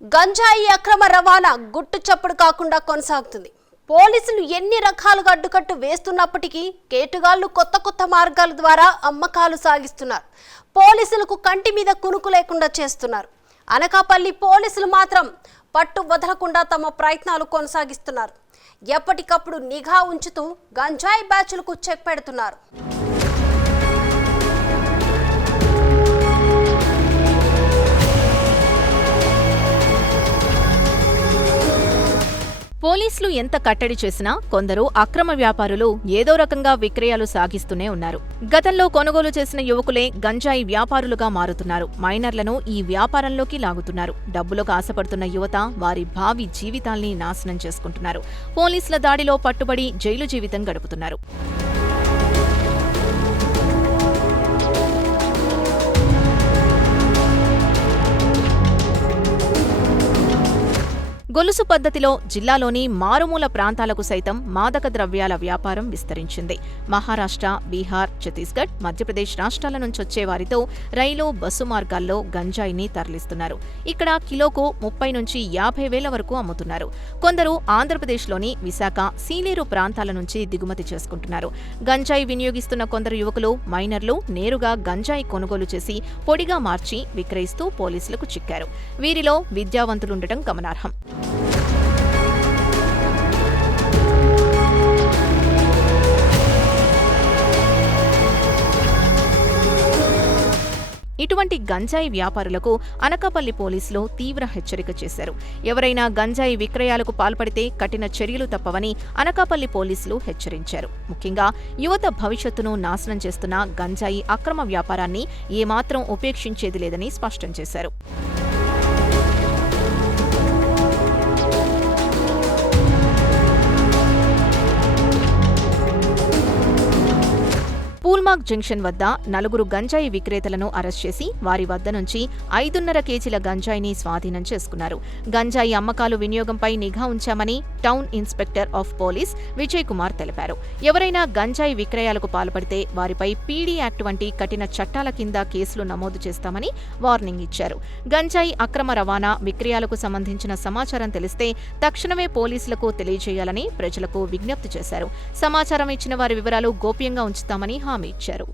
గంజాయి అక్రమ రవాణా గుట్టు చప్పుడు కాకుండా కొనసాగుతుంది. పోలీసులు ఎన్ని రకాలుగా అడ్డుకట్టు వేస్తున్నప్పటికీ కేటుగాళ్లు కొత్త కొత్త మార్గాల ద్వారా అమ్మకాలు సాగిస్తున్నారు. పోలీసులకు కంటి మీద కునుకు లేకుండా చేస్తున్నారు. అనకాపల్లి పోలీసులు మాత్రం పట్టు వదలకుండా తమ ప్రయత్నాలు కొనసాగిస్తున్నారు. ఎప్పటికప్పుడు నిఘా ఉంచుతూ గంజాయి బ్యాచ్లకు చెక్ పెడుతున్నారు. పోలీసులు ఎంత కట్టడి చేసినా కొందరు అక్రమ వ్యాపారులు ఏదో రకంగా విక్రయాలు సాగిస్తూనే ఉన్నారు. గతంలో కొనుగోలు చేసిన యువకులే గంజాయి వ్యాపారులుగా మారుతున్నారు. మైనర్లను ఈ వ్యాపారంలోకి లాగుతున్నారు. డబ్బులకు ఆశపడుతున్న యువత వారి భావి జీవితాల్ని నాశనం చేసుకుంటున్నారు. పోలీసుల దాడిలో పట్టుబడి జైలు జీవితం గడుపుతున్నారు. గొలుసు పద్ధతిలో జిల్లాలోని మారుమూల ప్రాంతాలకు సైతం మాదక ద్రవ్యాల వ్యాపారం విస్తరించింది. మహారాష్ట్ర, బీహార్, ఛత్తీస్గఢ్, మధ్యప్రదేశ్ రాష్ట్రాల నుంచొచ్చే వారితో రైలు, బస్సు మార్గాల్లో గంజాయిని తరలిస్తున్నారు. ఇక్కడ కిలోకు 30 నుంచి 50 వేల వరకు అమ్ముతున్నారు. కొందరు ఆంధ్రప్రదేశ్లోని విశాఖ, సీలేరు ప్రాంతాల నుంచి దిగుమతి చేసుకుంటున్నారు. గంజాయి వినియోగిస్తున్న కొందరు యువకులు, మైనర్లు నేరుగా గంజాయి కొనుగోలు చేసి పొడిగా మార్చి విక్రయిస్తూ పోలీసులకు చిక్కారు. వీరిలో విద్యావంతులుండటం గమనార్హం. ఇటువంటి గంజాయి వ్యాపారులకు అనకాపల్లి పోలీసులు తీవ్ర హెచ్చరిక చేశారు. ఎవరైనా గంజాయి విక్రయాలకు పాల్పడితే కఠిన చర్యలు తప్పవని అనకాపల్లి పోలీసులు హెచ్చరించారు. ముఖ్యంగా యువత భవిష్యత్తును నాశనం చేస్తున్న గంజాయి అక్రమ వ్యాపారాన్ని ఏమాత్రం ఉపేక్షించేది లేదని స్పష్టం చేశారు. పూల్మాగ్ జంక్షన్ వద్ద 4 గంజాయి విక్రేతలను అరెస్ట్ చేసి వారి వద్ద నుంచి 5.5 కేజీల గంజాయిని స్వాధీనం చేసుకున్నారు. గంజాయి అమ్మకాలు, వినియోగంపై నిఘా ఉంచామని town inspector of police Vijay Kumar తెలిపారు. ఎవరైనా గంజాయి విక్రయాలకు పాల్పడితే వారిపై పీడీ యాక్ట్ వంటి కఠిన చట్టాల కింద కేసులు నమోదు చేస్తామని వార్నింగ్ ఇచ్చారు. గంజాయి అక్రమ రవాణా, విక్రయాలకు సంబంధించిన సమాచారం తెలిస్తే తక్షణమే పోలీసులకు తెలియజేయాలని ప్రజలకు విజ్ఞప్తి చేశారు. సమాచారం ఇచ్చిన వారి వివరాలు గోప్యంగా ఉంచుతామని హామీ ఇచ్చారు.